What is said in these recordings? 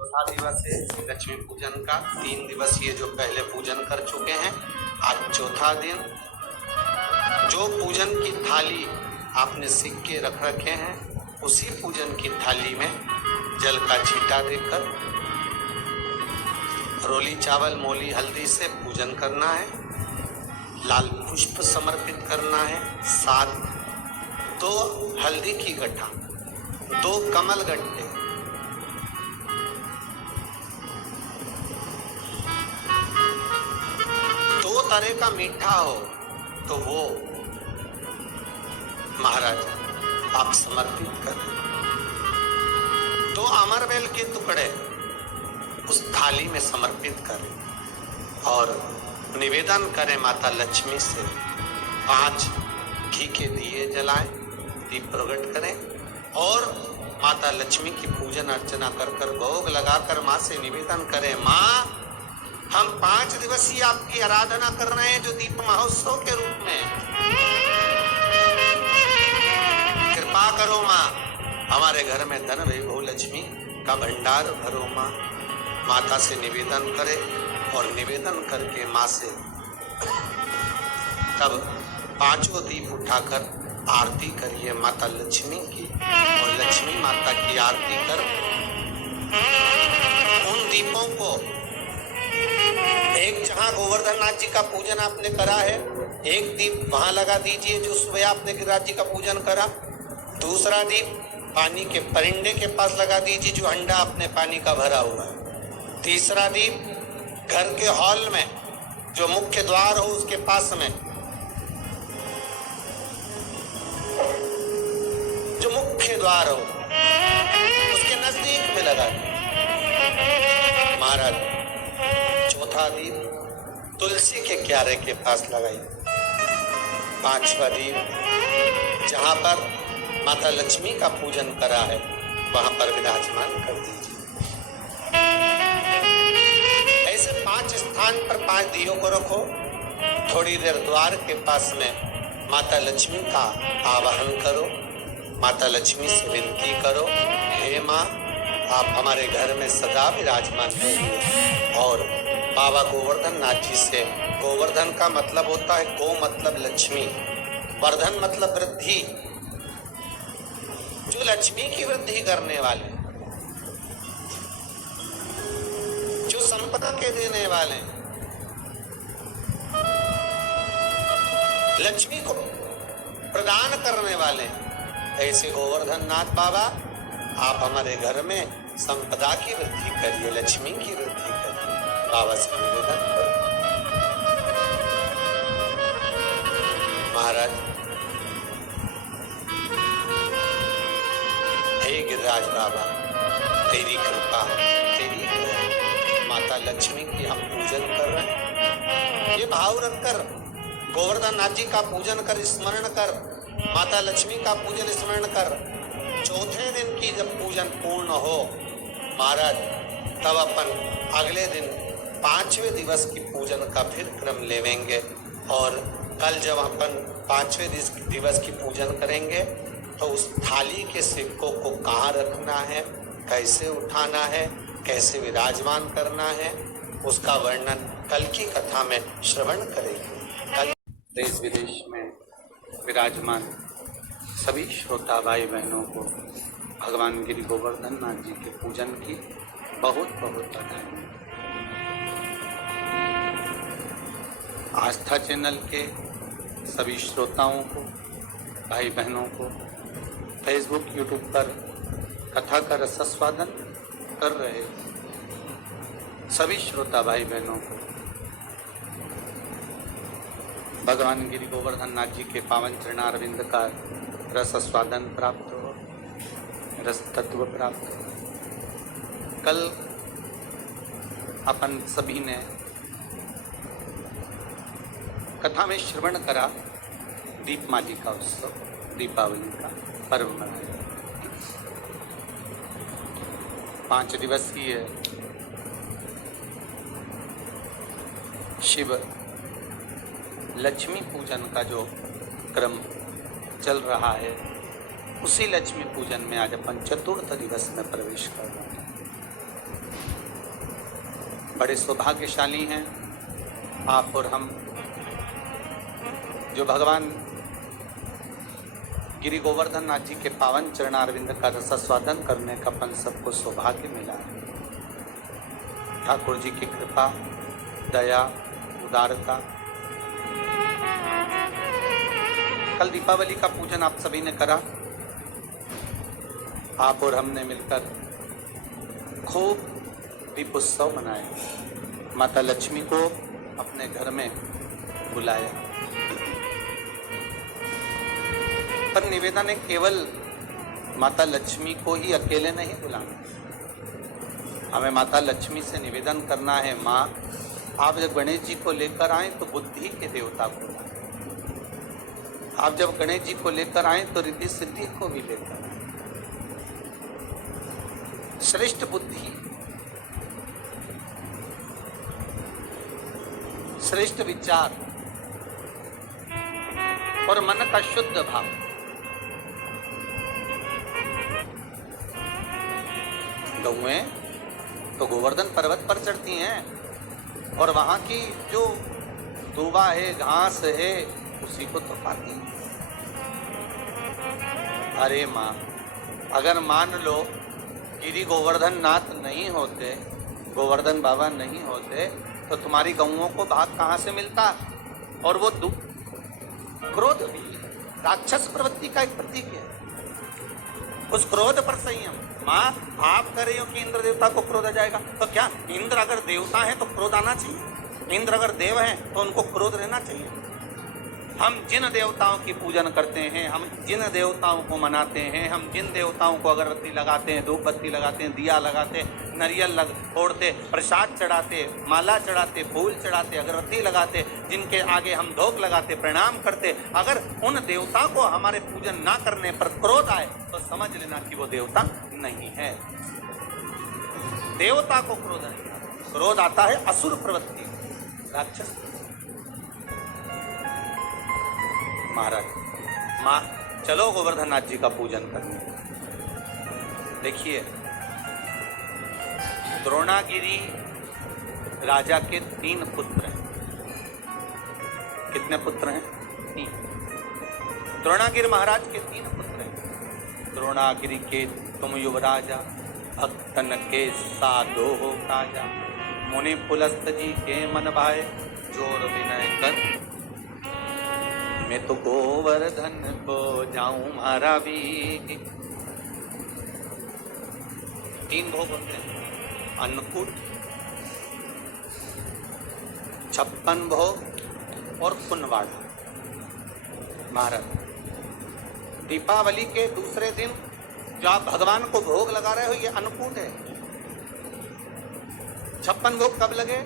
चौथा दिवस है लक्ष्मी पूजन का। 3 दिवसीय जो पहले पूजन कर चुके हैं, आज चौथा दिन। जो पूजन की थाली आपने सिक्के रख रखे हैं, उसी पूजन की थाली में जल का छींटा देकर रोली चावल मोली हल्दी से पूजन करना है। लाल पुष्प समर्पित करना है। 2 हल्दी की गठा, 2 कमल गट्टे, 2 तरह का मीठा हो तो वो महाराज आप समर्पित करें। 2 अमरवेल के टुकड़े उस थाली में समर्पित करें और निवेदन करें माता लक्ष्मी से। 5 घी के दिए जलाएं, दीप प्रकट करें और माता लक्ष्मी की पूजन अर्चना कर कर भोग लगाकर माँ से निवेदन करें, माँ हम 5 दिवसीय आपकी आराधना कर रहे हैं जो दीप महोत्सव के रूप में। कृपा करो माँ, हमारे घर में धन वैभव लक्ष्मी का भंडार भरो माँ। माता से निवेदन करे और निवेदन करके माँ से तब 5 दीप उठाकर आरती करिए माता लक्ष्मी की और लक्ष्मी माता की आरती कर उन दीपों को एक जहां गोवर्धन नाथ जी का पूजन आपने करा है, एक दीप वहां लगा दीजिए जो सुबह आपने गिरिराज जी का पूजन करा। दूसरा दीप पानी के परिंदे के पास लगा दीजिए जो हंडा आपने पानी का भरा हुआ है। तीसरा दीप घर के हॉल में जो मुख्य द्वार हो उसके पास में, जो मुख्य द्वार हो उसके नजदीक में लगा दीजिए महाराज। चौथा दीप तुलसी के क्यारे के पास लगाइए। 5वां दीप जहां पर माता लक्ष्मी का पूजन करा है वहां पर विराजमान कर दीजिए। ऐसे 5 स्थान पर 5 दियों को रखो। थोड़ी देर द्वार के पास में माता लक्ष्मी का आवाहन करो। माता लक्ष्मी से विनती करो, हे माँ आप हमारे घर में सदा विराजमान रहिए। और बाबा गोवर्धन नाथ जी से, गोवर्धन का मतलब होता है गो मतलब लक्ष्मी, वर्धन मतलब वृद्धि, जो लक्ष्मी की वृद्धि करने वाले, जो संपदा के देने वाले, लक्ष्मी को प्रदान करने वाले, ऐसे गोवर्धन नाथ बाबा आप हमारे घर में संपदा की वृद्धि करिए, लक्ष्मी की वृद्धि करिए। बाबा से निवेदन करो। महाराज हे गिरिराज बाबा, तेरी कृपा, तेरी दया, माता लक्ष्मी की हम पूजन कर रहे हैं। ये भाव रखकर गोवर्धन नाथ जी का पूजन कर, स्मरण कर, माता लक्ष्मी का पूजन स्मरण कर। चौथे दिन की जब पूजन पूर्ण हो महाराज, तब अपन अगले दिन 5वें दिवस की पूजन का फिर क्रम लेवेंगे। और कल जब अपन 5वें दिवस की पूजन करेंगे तो उस थाली के सिक्कों को कहाँ रखना है, कैसे उठाना है, कैसे विराजमान करना है, उसका वर्णन कल की कथा में श्रवण करेंगे। कल देश विदेश में विराजमान सभी श्रोता भाई बहनों को भगवान गिरि गोवर्धन नाथ जी के पूजन की बहुत बहुत बधाई। आस्था चैनल के सभी श्रोताओं को, भाई बहनों को, फेसबुक यूट्यूब पर कथा का रसास्वादन कर रहे सभी श्रोता भाई बहनों को भगवान गिरि गोवर्धन नाथ जी के पावन चरणारविंद का रसास्वादन प्राप्त हो, रस तत्व प्राप्त हो। कल अपन सभी ने कथा में श्रवण करा दीपमाली का उत्सव, दीपावली का पर्व मनाया। 5 दिवसीय शिव लक्ष्मी पूजन का जो क्रम चल रहा है, उसी लक्ष्मी पूजन में आज अपन चतुर्थ दिवस में प्रवेश कर रहे हैं। बड़े सौभाग्यशाली हैं आप और हम, जो भगवान गिरि गोवर्धन नाथ जी के पावन चरणारविंद का रसास्वादन करने का अपन सबको सौभाग्य मिला है। ठाकुर जी की कृपा, दया, उदारता। कल दीपावली का पूजन आप सभी ने करा। आप और हमने मिलकर खूब दीपोत्सव मनाया, माता लक्ष्मी को अपने घर में बुलाया। पर निवेदन है केवल माता लक्ष्मी को ही अकेले नहीं बुलाना, हमें माता लक्ष्मी से निवेदन करना है, माँ आप जब गणेश जी को लेकर आए तो बुद्धि के देवता को लाए, आप जब गणेश जी को लेकर आए तो रिद्धि सिद्धि को भी लेकर आए। श्रेष्ठ बुद्धि, श्रेष्ठ विचार और मन का शुद्ध भाव। गौएं तो गोवर्धन पर्वत पर चढ़ती हैं और वहां की जो दूबा है, घास है, उसी को तो खाती हैं। अरे माँ, अगर मान लो गिरि गोवर्धन नाथ नहीं होते, गोवर्धन बाबा नहीं होते, तो तुम्हारी गौओं को भाग कहाँ से मिलता? और वो क्रोध भी राक्षस प्रवृत्ति का एक प्रतीक है। उस क्रोध पर संयम। माँ आप कह रही हो कि इंद्र देवता को क्रोध आ जाएगा, तो क्या इंद्र अगर देवता है तो क्रोध आना चाहिए? इंद्र अगर देव है तो उनको क्रोध रहना चाहिए? हम जिन देवताओं की पूजन करते हैं, हम जिन देवताओं को मनाते हैं, हम जिन देवताओं को अगरबत्ती लगाते हैं, धूप बत्ती लगाते हैं, दिया लगाते हैं, नारियल फोड़ते, प्रसाद चढ़ाते, माला चढ़ाते, फूल चढ़ाते, अगरबत्ती लगाते, जिनके आगे हम धोख लगाते, प्रणाम करते, अगर उन देवता को हमारे पूजन ना करने पर क्रोध आए तो समझ लेना कि वो देवता नहीं है। देवता को क्रोध नहीं, क्रोध आता है असुर प्रवृत्ति, राक्षस। महाराज, माँ चलो गोवर्धन नाथ जी का पूजन करने। देखिए, द्रोणागिरी राजा के 3 पुत्र हैं। कितने पुत्र हैं? 3। द्रोणागिरी महाराज के 3 पुत्र हैं। द्रोणागिरी के तुम युवराजा, भक्तन के साधो हो काजा, मुनि पुलस्त जी के मन भाए, जोर विनय कर मैं तो गोवर्धन को जाऊं मारा भी। 3 भोग होते हैं, अन्नकूट, 56 भोग और कुनवाड़ा। महाराज, दीपावली के दूसरे दिन जो आप भगवान को भोग लगा रहे हो, ये अन्नकूट है। 56 भोग कब लगे?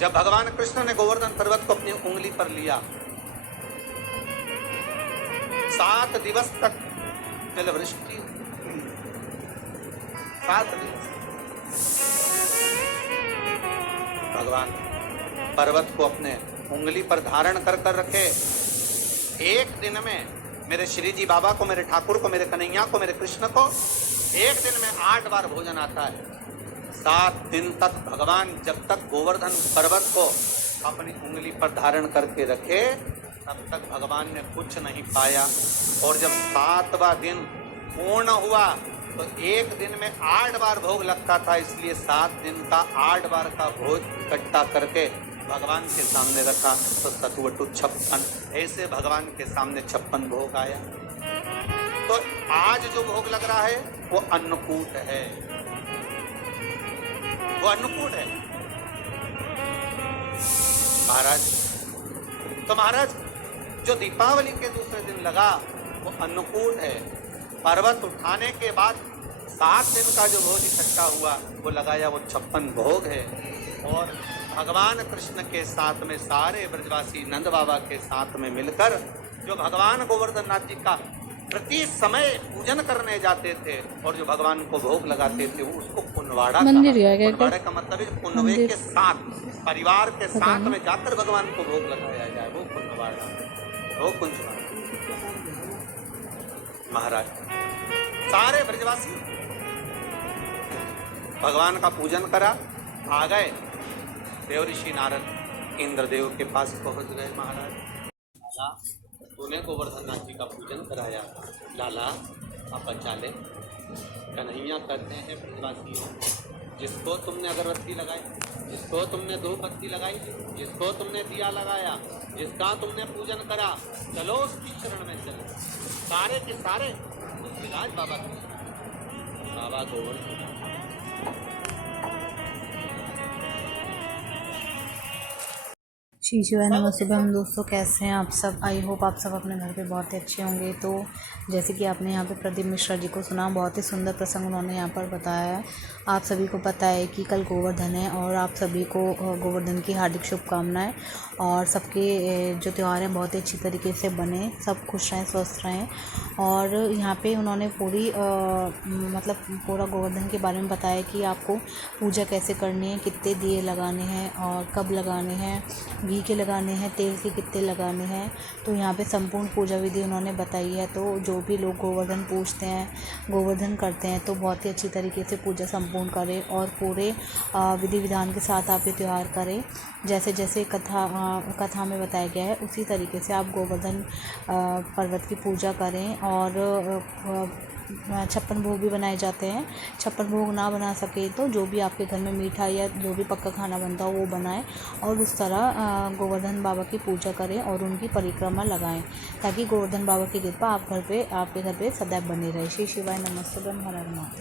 जब भगवान कृष्ण ने गोवर्धन पर्वत को अपनी उंगली पर लिया, 7 दिवस तक जलवृष्टि, 7 दिवस भगवान पर्वत को अपने उंगली पर धारण कर कर रखे। एक दिन में मेरे श्री जी बाबा को, मेरे ठाकुर को, मेरे कन्हैया को, मेरे कृष्ण को एक दिन में 8 बार भोजन आता है। 7 दिन तक भगवान जब तक गोवर्धन पर्वत को अपनी उंगली पर धारण करके रखे, तब तक भगवान ने कुछ नहीं पाया। और जब 7वां दिन पूर्ण हुआ तो एक दिन में 8 बार भोग लगता था, इसलिए 7 दिन का 8 बार का भोज इकट्ठा करके भगवान के सामने रखा, तो सतुवटु 56, ऐसे भगवान के सामने 56 भोग आया। तो आज जो भोग लग रहा है वो अन्नकूट है, वो अन्नकूट है। महाराज, तो महाराज जो दीपावली के दूसरे दिन लगा वो अन्नकूट है। पर्वत उठाने के बाद 7 दिन का जो भोज इकट्ठा हुआ वो लगाया, वो 56 भोग है। और भगवान कृष्ण के साथ में सारे ब्रजवासी नंद बाबा के साथ में मिलकर जो भगवान गोवर्धन नाथ जी का प्रति समय पूजन करने जाते थे और जो भगवान को भोग लगाते थे, वो उसको कुनवाड़ा कुनवाड़े का मतलब है कुनवे के साथ, परिवार के साथ में जाकर भगवान को भोग लगाया जाए, वो कुनवाड़ा, वो कुंजवाड़ा। महाराज, सारे ब्रजवासी भगवान का पूजन करा, आ गए देव ऋषि नारद इंद्रदेव के पास पहुंच गए। महाराज लाला तूने गोवर्धन नाथ जी का पूजन कराया, लाला आप बचा ले। कन्हैया कहते हैं ब्रजवासियों, जिसको तुमने अगरबत्ती लगाई, जिसको तुमने धूप बत्ती लगाई, जिसको तुमने दिया लगाया, जिसका तुमने पूजन करा, चलो उसकी शरण में चलो। सारे के सारे विराज बाबा बाबा गोवर्धन। श्री शिवाय नमस्ते। हम दोस्तों कैसे हैं आप सब? आई होप आप सब अपने घर पे बहुत ही अच्छे होंगे। तो जैसे कि आपने यहाँ पे प्रदीप मिश्रा जी को सुना, बहुत ही सुंदर प्रसंग उन्होंने यहाँ पर बताया है। आप सभी को पता है कि कल गोवर्धन है और आप सभी को गोवर्धन की हार्दिक शुभकामनाएं। और सबके जो त्यौहार हैं बहुत ही अच्छी तरीके से बने, सब खुश रहें, स्वस्थ रहें। और यहाँ पे उन्होंने मतलब पूरा गोवर्धन के बारे में बताया कि आपको पूजा कैसे करनी है, कितने दिए लगाने हैं और कब लगाने हैं, घी के लगाने हैं, तेल के कितने लगाने हैं। तो यहाँ पे संपूर्ण पूजा विधि उन्होंने बताई है। तो जो भी लोग गोवर्धन पूजते हैं, गोवर्धन करते हैं, तो बहुत ही अच्छी तरीके से पूजा संपूर्ण करें और पूरे विधि विधान के साथ आप ये त्यौहार करें। जैसे जैसे कथा में बताया गया है उसी तरीके से आप गोवर्धन पर्वत की पूजा करें। और 56 भोग भी बनाए जाते हैं। 56 भोग ना बना सके तो जो भी आपके घर में मीठा या जो भी पक्का खाना बनता हो वो बनाएं और उस तरह गोवर्धन बाबा की पूजा करें और उनकी परिक्रमा लगाएं, ताकि गोवर्धन बाबा की कृपा आपके घर पे सदैव बनी रहे। श्री शिवाय नमस्ते। ब्रह्म हर हर महादेव।